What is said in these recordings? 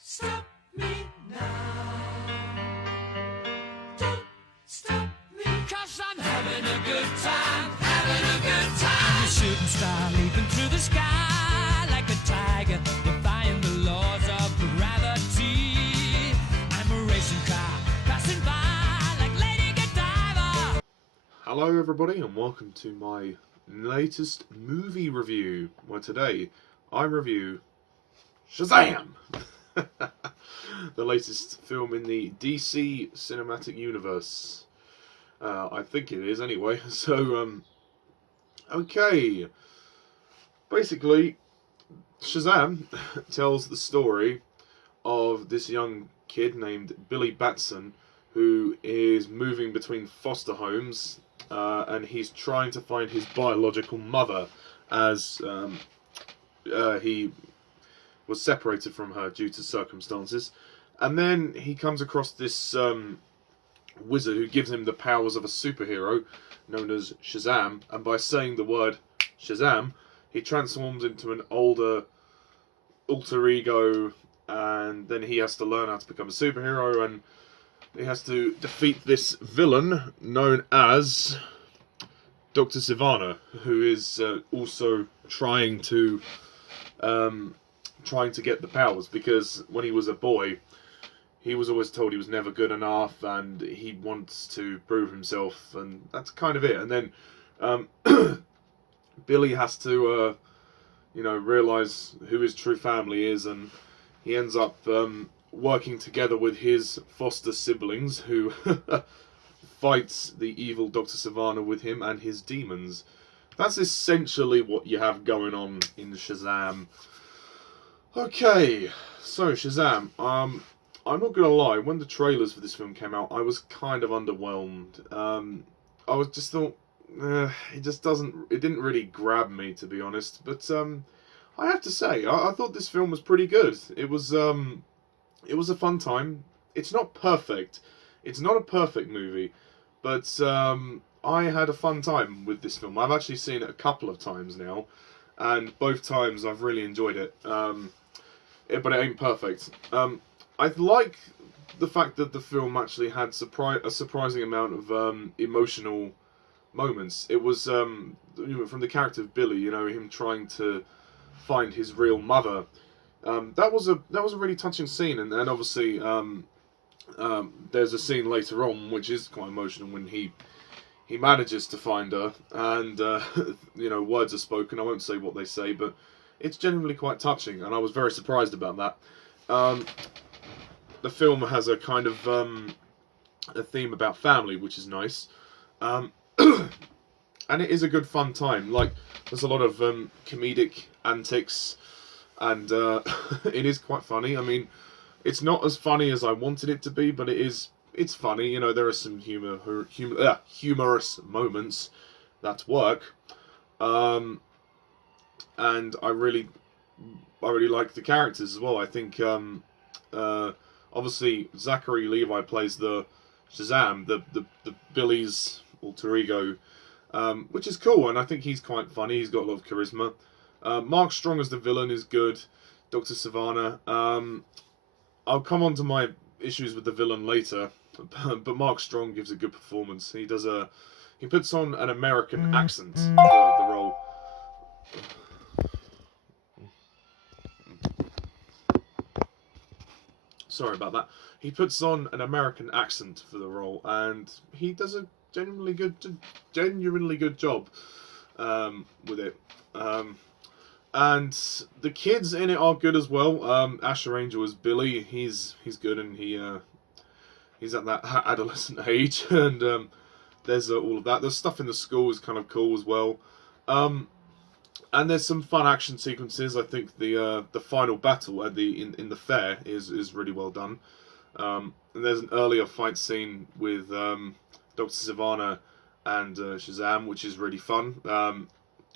stop me now. Don't stop me, 'cause I'm having a good time, having a good time. A shooting star leaping through the sky like a tiger, defying the laws of gravity. I'm a racing car passing by like Lady Godiva. Hello everybody and welcome to my latest movie review, where today I review Shazam! The latest film in the DC cinematic universe. I think it is anyway. So, okay. Basically, Shazam tells the story of this young kid named Billy Batson who is moving between foster homes and he's trying to find his biological mother as he was separated from her due to circumstances. And then he comes across this wizard who gives him the powers of a superhero known as Shazam, and by saying the word Shazam, he transforms into an older alter ego, and then he has to learn how to become a superhero, and he has to defeat this villain known as Dr. Sivana, who is also trying to get the powers, because when he was a boy, he was always told he was never good enough, and he wants to prove himself, and that's kind of it. And then Billy has to, realize who his true family is, and he ends up working together with his foster siblings, who fights the evil Dr. Sivana with him and his demons. That's essentially what you have going on in Shazam. Okay, so Shazam. I'm not gonna lie, when the trailers for this film came out, I was kind of underwhelmed. I was just thought, it didn't really grab me, to be honest. But I have to say, I thought this film was pretty good. It was a fun time. It's not perfect. It's not a perfect movie, but I had a fun time with this film. I've actually seen it a couple of times now, and both times I've really enjoyed it. But it ain't perfect. I like the fact that the film actually had a surprising amount of emotional moments. It was from the character of Billy, him trying to find his real mother. That was a really touching scene, and obviously there's a scene later on which is quite emotional when he manages to find her, and words are spoken. I won't say what they say, but it's genuinely quite touching, and I was very surprised about that. The film has a kind of a theme about family, which is nice, and it is a good fun time. Like, there's a lot of comedic antics, and it is quite funny. I mean, it's not as funny as I wanted it to be, but it's funny. There are some humorous moments that work, and I really like the characters as well. I think obviously Zachary Levi plays the Shazam, the Billy's alter ego, which is cool, and I think he's quite funny. He's got a lot of charisma. Mark Strong as the villain is good. Dr. Sivana. I'll come on to my issues with the villain later, but Mark Strong gives a good performance. He puts on an American accent for the role. Sorry about that. He puts on an American accent for the role, and he does a genuinely good job with it. And the kids in it are good as well. Asher Angel is Billy. He's good, and he's at that adolescent age, and there's all of that. The stuff in the school is kind of cool as well. And there's some fun action sequences. I think the final battle at in the fair is really well done. And there's an earlier fight scene with Dr. Sivana and Shazam, which is really fun.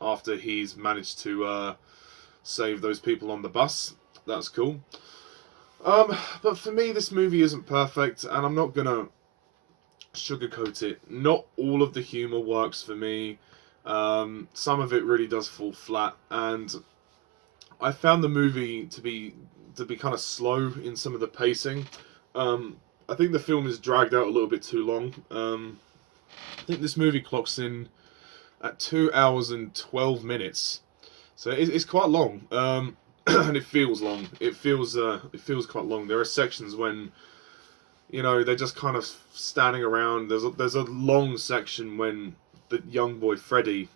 After he's managed to save those people on the bus, that's cool. But for me, this movie isn't perfect, and I'm not gonna sugarcoat it. Not all of the humor works for me. Some of it really does fall flat, and I found the movie to be kind of slow in some of the pacing. I think the film is dragged out a little bit too long. I think this movie clocks in at 2 hours and 12 minutes, so it's quite long, and it feels long. It feels quite long. There are sections when, you know, they're just kind of standing around. There's a long section when the young boy Freddy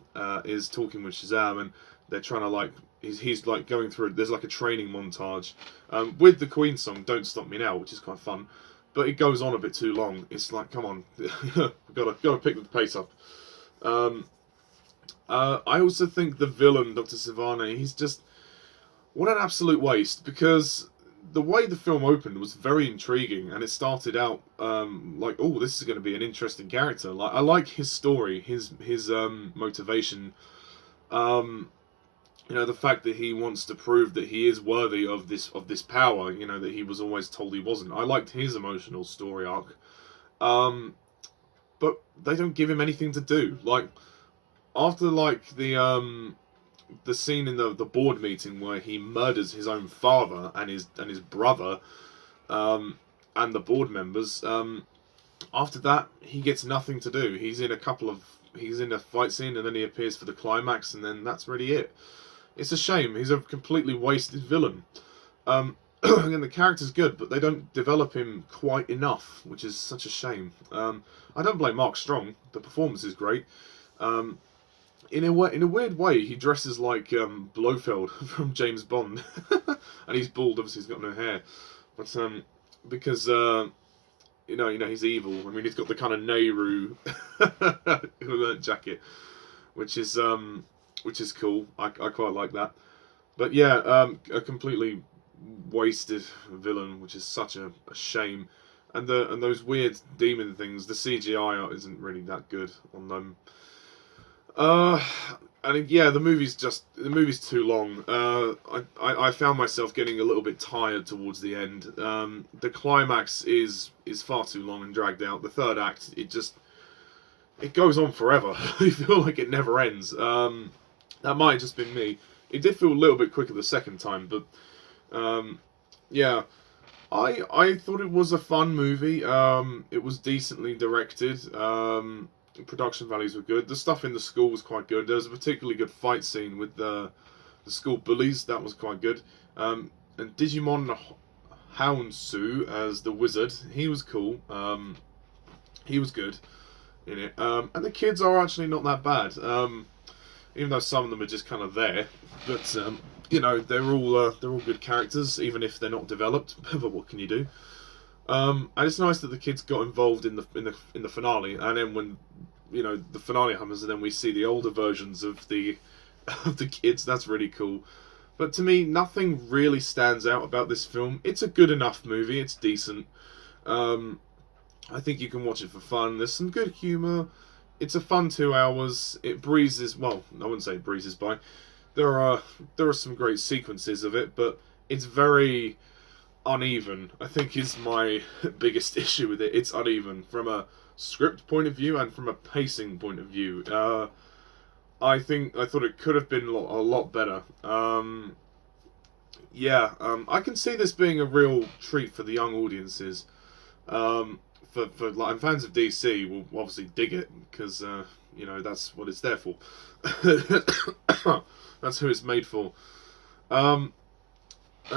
is talking with Shazam, and they're trying to like he's like going through. There's like a training montage with the Queen song "Don't Stop Me Now," which is quite fun, but it goes on a bit too long. It's like, come on, gotta pick the pace up. I also think the villain, Dr. Sivana, he's just, what an absolute waste, because the way the film opened was very intriguing, and it started out like, oh, this is going to be an interesting character. Like, I like his story, his motivation. You know, the fact that he wants to prove that he is worthy of this power. You know, that he was always told he wasn't. I liked his emotional story arc, but they don't give him anything to do. Like, after like the scene in the board meeting where he murders his own father and his brother, and the board members. After that, he gets nothing to do. He's in a fight scene, and then he appears for the climax, and then that's really it. It's a shame. He's a completely wasted villain. Again, the character's good, but they don't develop him quite enough, which is such a shame. I don't blame Mark Strong. The performance is great. In a weird way, he dresses like Blofeld from James Bond, and he's bald. Obviously, he's got no hair, but because you know he's evil. I mean, he's got the kind of Nehru jacket, which is cool. I quite like that. But yeah, a completely wasted villain, which is such a shame. And those weird demon things, the CGI art isn't really that good on them. And yeah, the movie's too long. I found myself getting a little bit tired towards the end. The climax is far too long and dragged out. The third act, it goes on forever. I feel like it never ends. That might have just been me. It did feel a little bit quicker the second time, but yeah. I thought it was a fun movie. It was decently directed. Production values were good. The stuff in the school was quite good. There was a particularly good fight scene with the school bullies. That was quite good. And Djimon Hounsou as the wizard, he was cool. He was good in it. And the kids are actually not that bad. Even though some of them are just kind of there. But you know, they're all good characters, even if they're not developed. But what can you do? And it's nice that the kids got involved in the finale, and then when, you know, the finale happens, and then we see the older versions of the kids. That's really cool. But to me, nothing really stands out about this film. It's a good enough movie. It's decent. I think you can watch it for fun. There's some good humor. It's a fun 2 hours. It breezes. Well, I wouldn't say it breezes by. There are some great sequences of it, but it's very uneven, I think, is my biggest issue with it. It's uneven from a script point of view and from a pacing point of view. I thought it could have been a lot better. Yeah, I can see this being a real treat for the young audiences. And fans of DC will obviously dig it, because you know, that's what it's there for. That's who it's made for. And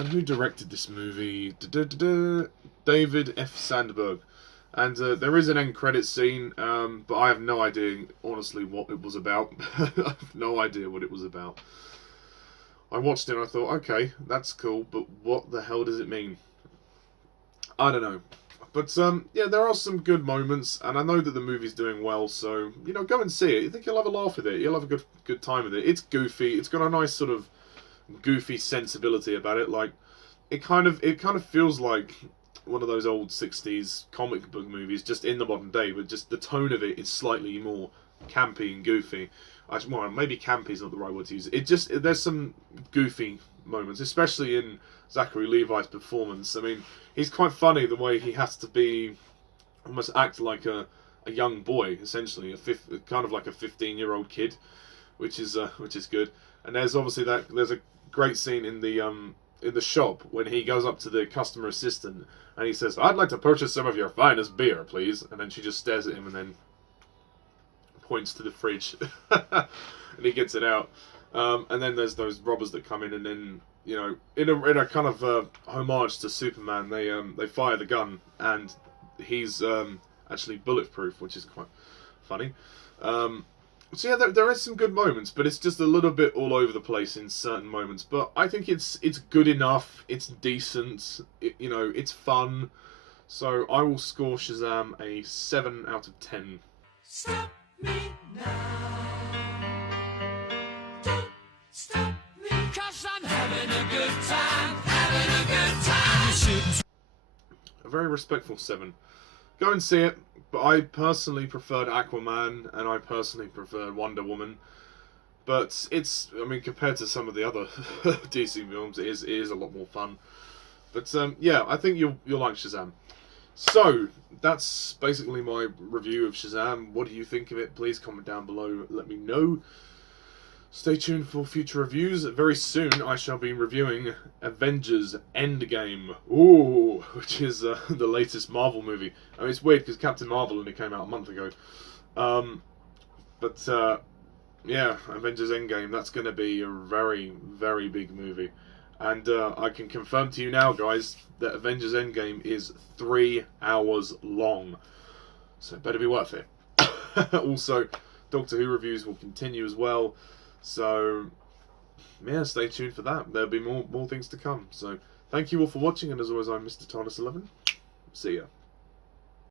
who directed this movie? David F. Sandberg. And there is an end credit scene, but I have no idea, honestly, what it was about. I have no idea what it was about. I watched it and I thought, okay, that's cool, but what the hell does it mean? I don't know. But yeah, there are some good moments, and I know that the movie's doing well, so, you know, go and see it. You think you'll have a laugh with it. You'll have a good time with it. It's goofy. It's got a nice sort of goofy sensibility about it. Like, it kind of feels like one of those old 60s comic book movies, just in the modern day, but just the tone of it is slightly more campy and goofy. Well, maybe campy is not the right word to use. There's some goofy moments, especially in Zachary Levi's performance. I mean, he's quite funny the way he has to be, almost act like a young boy, essentially, kind of like a 15-year-old kid, which is good. And there's obviously there's a great scene in the in the shop when he goes up to the customer assistant and he says, "I'd like to purchase some of your finest beer, please." And then she just stares at him and then points to the fridge, and he gets it out. And then there's those robbers that come in, and then, you know, in a kind of homage to Superman, they fire the gun, and he's actually bulletproof, which is quite funny. So yeah, there is some good moments, but it's just a little bit all over the place in certain moments. But I think it's good enough. It's decent. You know, it's fun. So I will score Shazam a 7 out of 10. Stop me now. Don't stop me, 'cause I'm having a good time. Having a good time. You shouldn't. A very respectful 7. Go and see it. But I personally preferred Aquaman, and I personally preferred Wonder Woman. But it's, I mean, compared to some of the other DC films, it is a lot more fun. But yeah, I think you'll like Shazam. So that's basically my review of Shazam. What do you think of it? Please comment down below. Let me know. Stay tuned for future reviews. Very soon I shall be reviewing Avengers Endgame. Ooh, which is the latest Marvel movie. I mean, it's weird because Captain Marvel only came out a month ago. Yeah, Avengers Endgame, that's going to be a very, very big movie. And I can confirm to you now, guys, that Avengers Endgame is 3 hours long. So it better be worth it. Also, Doctor Who reviews will continue as well. So, yeah, stay tuned for that. There'll be more things to come. So, thank you all for watching, and as always, I'm Mr. TARDIS11. See ya.